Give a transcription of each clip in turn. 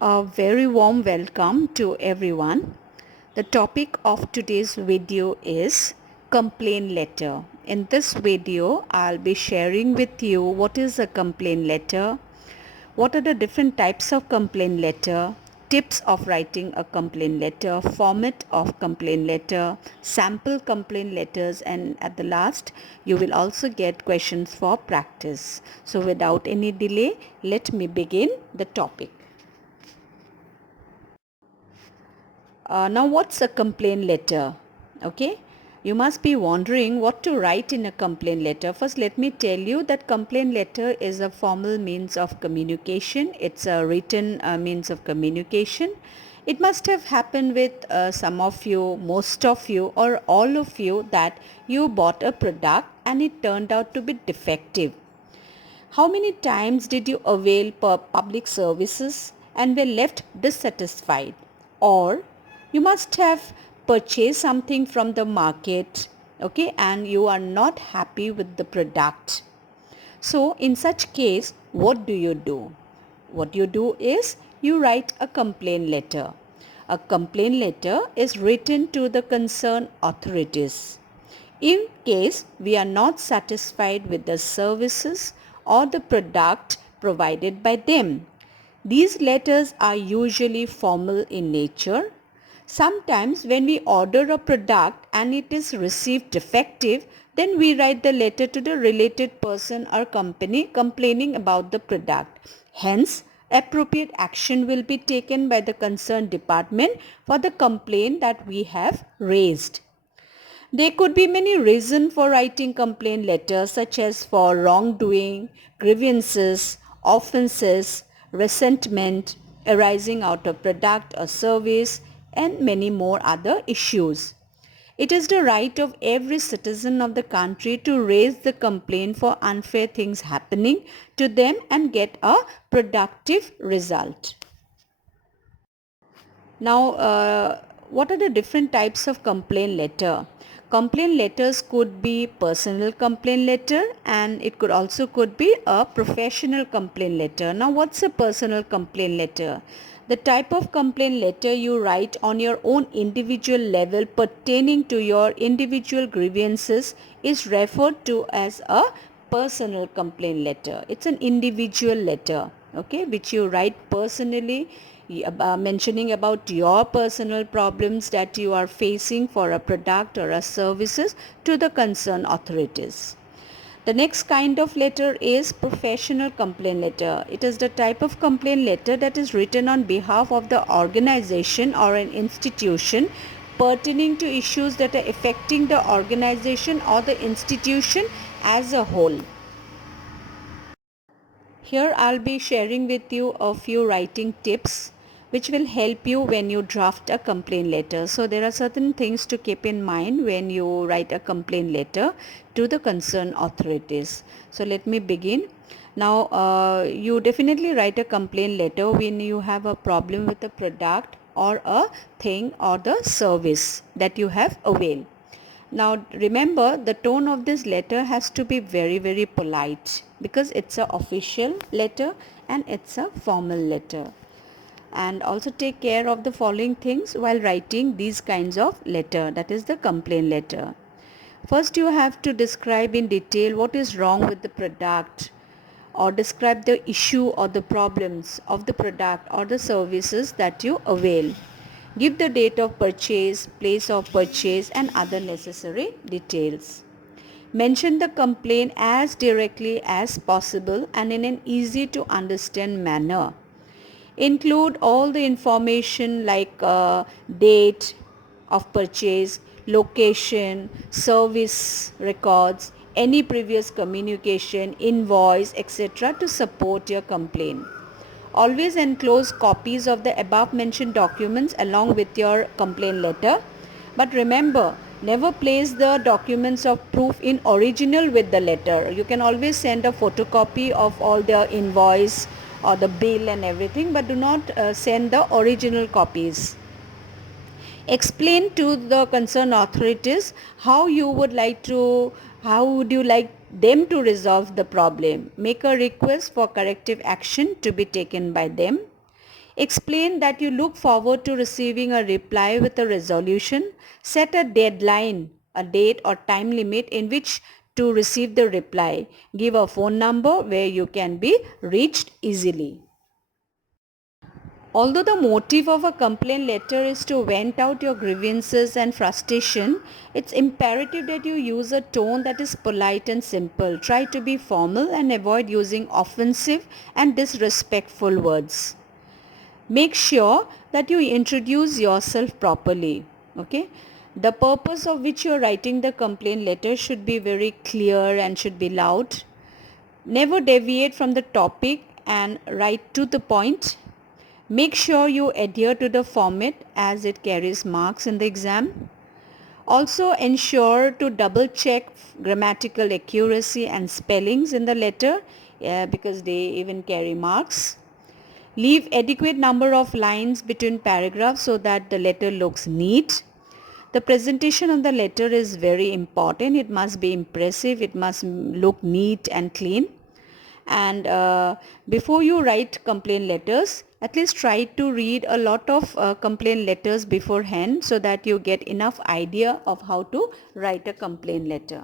A very warm welcome to everyone. The topic of today's video is complaint letter. In this video, I'll be sharing with you what is a complaint letter, what are the different types of complaint letter, tips of writing a complaint letter, format of complaint letter, sample complaint letters, and at the last, you will also get questions for practice. So without any delay, let me begin the topic. Now what's a complaint letter? Okay, you must be wondering what to write in a complaint letter. First, let me tell you that complaint letter is a formal means of communication. It's a written means of communication. It must have happened with some of you, most of you, or all of you that you bought a product and it turned out to be defective. How many times did you avail public services and were left dissatisfied? Or you must have purchased something from the market, okay, and you are not happy with the product. So in such case, what do? What you do is you write a complaint letter. A complaint letter is written to the concerned authorities. In case we are not satisfied with the services or the product provided by them. These letters are usually formal in nature. Sometimes when we order a product and it is received defective, then we write the letter to the related person or company complaining about the product. Hence, appropriate action will be taken by the concerned department for the complaint that we have raised. There could be many reasons for writing complaint letters such as for wrongdoing, grievances, offenses, resentment arising out of product or service and many more other issues. It is the right of every citizen of the country to raise the complaint for unfair things happening to them and get a productive result. Now, what are the different types of complaint letter? Complaint letters could be personal complaint letter and it could be a professional complaint letter. Now, what's a personal complaint letter? The type of complaint letter you write on your own individual level pertaining to your individual grievances is referred to as a personal complaint letter. It's an individual letter, okay, which you write personally, mentioning about your personal problems that you are facing for a product or a services to the concerned authorities. The next kind of letter is professional complaint letter. It is the type of complaint letter that is written on behalf of the organization or an institution pertaining to issues that are affecting the organization or the institution as a whole. Here I'll be sharing with you a few writing tips which will help you when you draft a complaint letter. So there are certain things to keep in mind when you write a complaint letter to the concerned authorities. So let me begin. Now you definitely write a complaint letter when you have a problem with a product or a thing or the service that you have availed. Now remember, the tone of this letter has to be very polite because it's an official letter and it's a formal letter. And also take care of the following things while writing these kinds of letter, that is the complaint letter. First, you have to describe in detail what is wrong with the product or describe the issue or the problems of the product or the services that you avail. Give the date of purchase, place of purchase and other necessary details. Mention the complaint as directly as possible and in an easy to understand manner. Include all the information like date of purchase, location, service records, any previous communication, invoice, etc. to support your complaint. Always enclose copies of the above mentioned documents along with your complaint letter. But remember, never place the documents of proof in original with the letter. You can always send a photocopy of all the invoice or the bill and everything, but do not send the original copies. Explain to the concerned authorities how would you like them to resolve the problem. Make a request for corrective action to be taken by them. Explain that you look forward to receiving a reply with a resolution. Set a deadline, a date or time limit in which to receive the reply. Give a phone number where you can be reached easily. Although the motive of a complaint letter is to vent out your grievances and frustration, it's imperative that you use a tone that is polite and simple. Try to be formal and avoid using offensive and disrespectful words. Make sure that you introduce yourself properly. Okay, the purpose of which you're writing the complaint letter should be very clear and should be loud. Never deviate from the topic and write to the point. Make sure you adhere to the format as it carries marks in the exam. Also ensure to double check grammatical accuracy and spellings in the letter because they even carry marks. Leave adequate number of lines between paragraphs so that the letter looks neat. The presentation of the letter is very important. It must be impressive. It must look neat and clean. And before you write complaint letters, at least try to read a lot of complaint letters beforehand so that you get enough idea of how to write a complaint letter.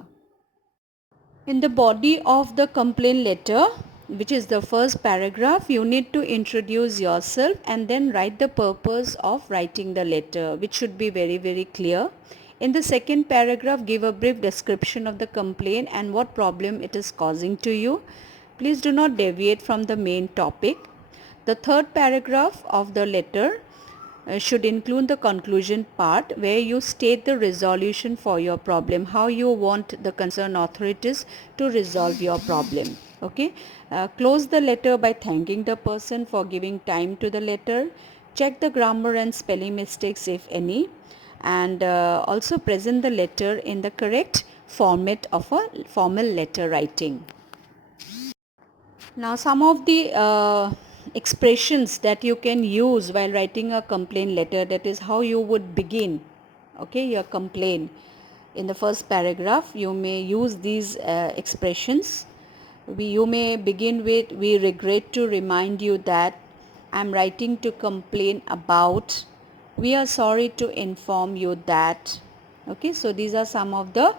In the body of the complaint letter, which is the first paragraph, you need to introduce yourself and then write the purpose of writing the letter, which should be very clear. In the second paragraph, give a brief description of the complaint and what problem it is causing to you. Please do not deviate from the main topic. The third paragraph of the letter should include the conclusion part where you state the resolution for your problem, how you want the concerned authorities to resolve your problem. Okay, close the letter by thanking the person for giving time to the letter. Check the grammar and spelling mistakes if any, and also present the letter in the correct format of a formal letter writing. Now some of the expressions that you can use while writing a complaint letter, that is how you would begin, okay, your complaint. In the first paragraph, you may use these expressions. You may begin with, we regret to remind you that I'm writing to complain about. We are sorry to inform you that. Okay, so these are some of the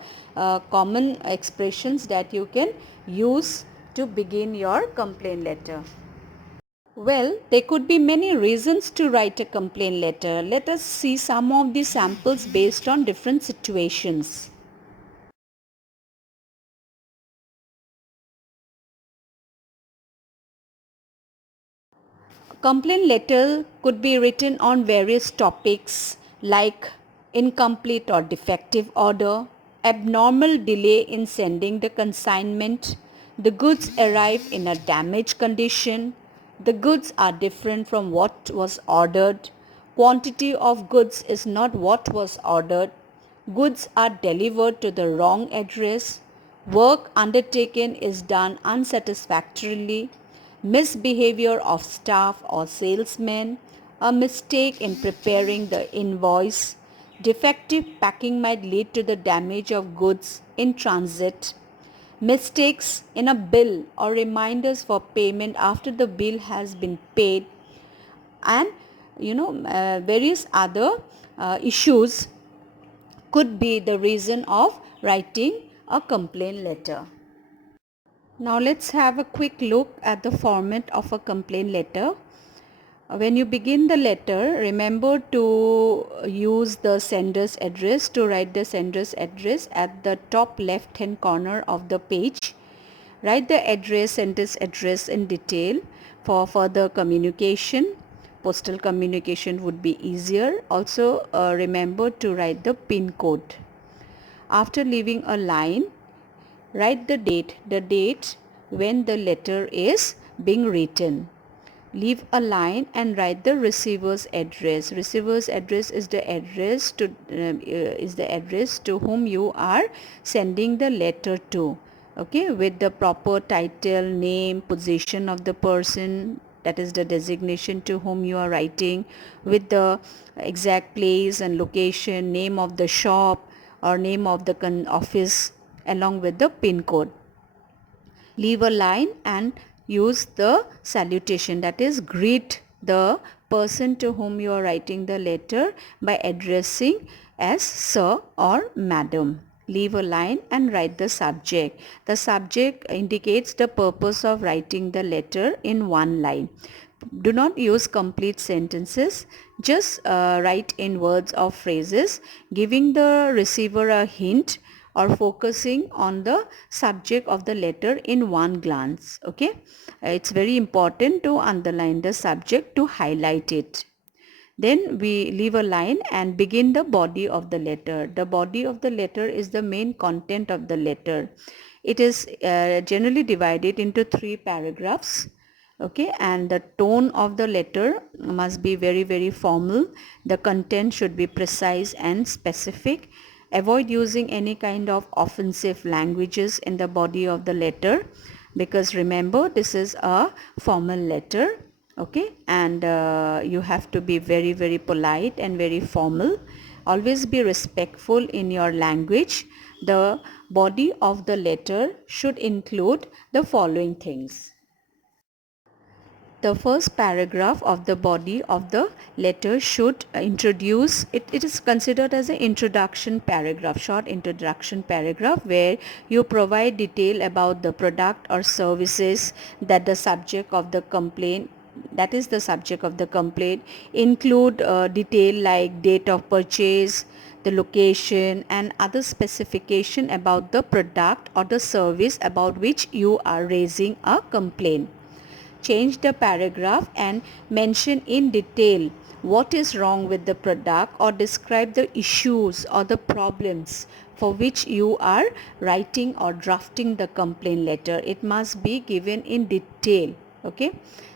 common expressions that you can use to begin your complaint letter. Well, there could be many reasons to write a complaint letter. Let us see some of the samples based on different situations. Complaint letter could be written on various topics like incomplete or defective order, abnormal delay in sending the consignment, the goods arrive in a damaged condition, the goods are different from what was ordered, quantity of goods is not what was ordered, goods are delivered to the wrong address, work undertaken is done unsatisfactorily, misbehavior of staff or salesmen, a mistake in preparing the invoice, defective packing might lead to the damage of goods in transit, mistakes in a bill or reminders for payment after the bill has been paid, and various other issues could be the reason of writing a complaint letter. Now let's have a quick look at the format of a complaint letter. When you begin the letter, remember to use the sender's address. To write the sender's address at the top left hand corner of the page. Write the address, sender's address in detail for further communication. Postal communication would be easier. Also remember to write the PIN code. After leaving a line, write the date when the letter is being written. Leave a line and write the receiver's address. Receiver's address is the address to whom you are sending the letter to. Okay, with the proper title, name, position of the person, that is the designation to whom you are writing, with the exact place and location, name of the shop or name of the office, along with the PIN code. Leave a line and use the salutation, that is greet the person to whom you are writing the letter by addressing as sir or madam. Leave a line and write the subject. The subject indicates the purpose of writing the letter in one line. Do not use complete sentences. Just write in words or phrases, giving the receiver a hint or focusing on the subject of the letter in one glance. Okay, it's very important to underline the subject, to highlight it. Then we leave a line and begin the body of the letter. The body of the letter is the main content of the letter. It is generally divided into 3 paragraphs. Okay, and the tone of the letter must be very formal. The content should be precise and specific. Avoid using any kind of offensive languages in the body of the letter, because remember, this is a formal letter. Okay, and you have to be very polite and very formal. Always be respectful in your language. The body of the letter should include the following things. The first paragraph of the body of the letter should introduce, it is considered as an introduction paragraph, short introduction paragraph, where you provide detail about the product or services that the subject of the complaint, that is the subject of the complaint, include detail like date of purchase, the location and other specification about the product or the service about which you are raising a complaint. Change the paragraph and mention in detail what is wrong with the product, or describe the issues or the problems for which you are writing or drafting the complaint letter. It must be given in detail. Okay,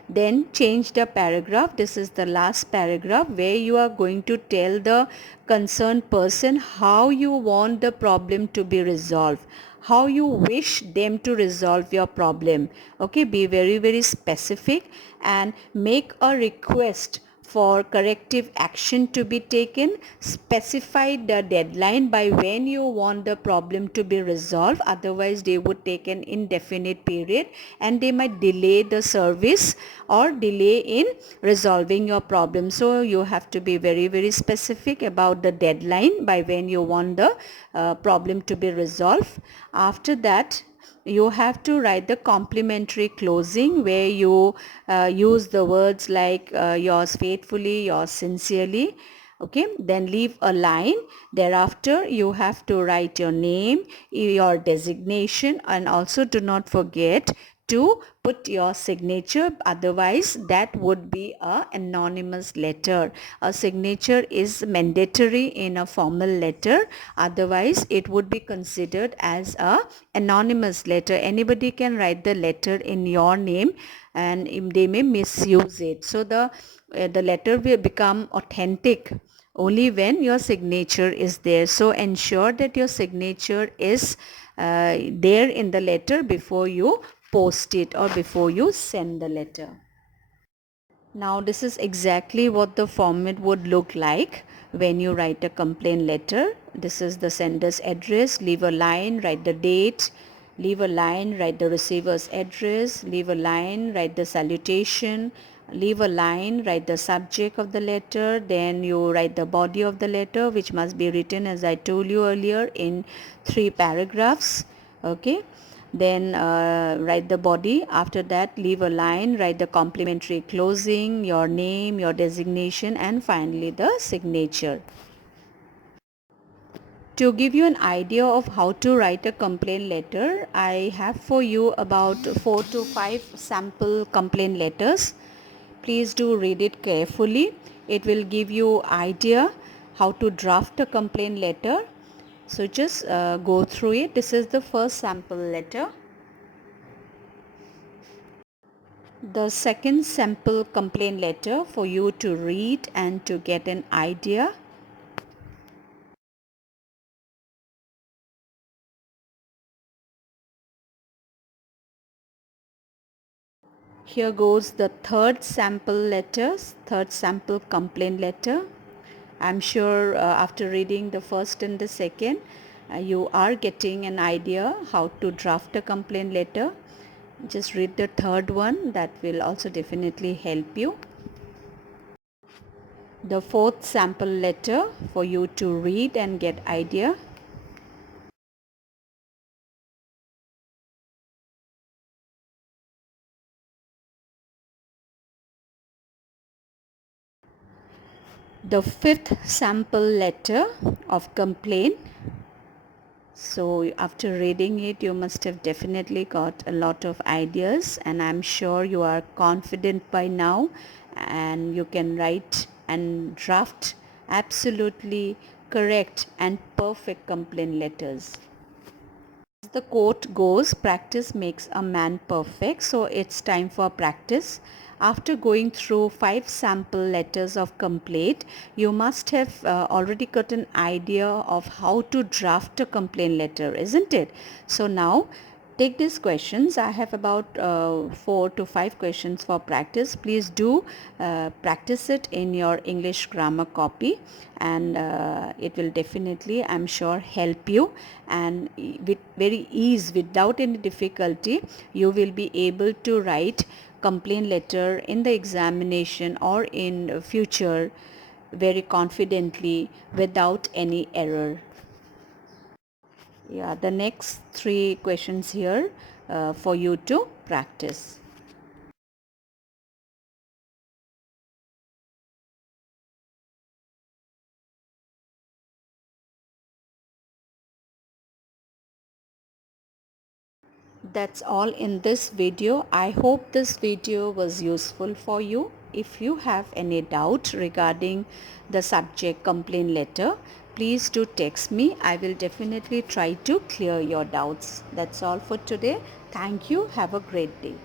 then change the paragraph. This is the last paragraph where you are going to tell the concerned person how you want the problem to be resolved, how you wish them to resolve your problem. Okay, be very specific and make a request for corrective action to be taken. Specify the deadline by when you want the problem to be resolved, otherwise they would take an indefinite period and they might delay the service or delay in resolving your problem. So you have to be very specific about the deadline by when you want the problem to be resolved. After that, you have to write the complimentary closing, where you use the words like yours faithfully, yours sincerely. Okay, then leave a line. Thereafter you have to write your name, your designation, and also do not forget to put your signature, otherwise that would be a anonymous letter. A signature is mandatory in a formal letter, otherwise it would be considered as a anonymous letter. Anybody can write the letter in your name and they may misuse it. So the letter will become authentic only when your signature is there. So ensure that your signature is there in the letter before you post it or before you send the letter. Now this is exactly what the format would look like when you write a complaint letter. This is the sender's address. Leave a line, write the date. Leave a line, write the receiver's address. Leave a line, write the salutation. Leave a line, write the subject of the letter. Then you write the body of the letter, which must be written, as I told you earlier, in 3 paragraphs. Okay, then write the body. After that, leave a line, write the complimentary closing, your name, your designation, and finally the signature. To give you an idea of how to write a complaint letter, I have for you about 4 to 5 sample complaint letters. Please do read it carefully. It will give you idea how to draft a complaint letter. So just go through it. This is the first sample letter. The second sample complaint letter for you to read and to get an idea. Here goes the third sample complaint letter. I'm sure after reading the first and the second, you are getting an idea how to draft a complaint letter. Just read the third one, that will also definitely help you. The fourth sample letter for you to read and get idea. The fifth sample letter of complaint. So after reading it, you must have definitely got a lot of ideas, and I'm sure you are confident by now, and you can write and draft absolutely correct and perfect complaint letters. As the quote goes, practice makes a man perfect. So it's time for practice. After going through 5 sample letters of complaint, you must have already got an idea of how to draft a complaint letter, isn't it? So now take these questions. I have about 4 to 5 questions for practice. Please do practice it in your English grammar copy, and it will definitely, I'm sure, help you, and with very ease, without any difficulty, you will be able to write complaint letter in the examination or in future very confidently without any error. Yeah, the next 3 questions here for you to practice. That's all in this video. I hope this video was useful for you. If you have any doubt regarding the subject complaint letter, please do text me. I will definitely try to clear your doubts. That's all for today. Thank you. Have a great day.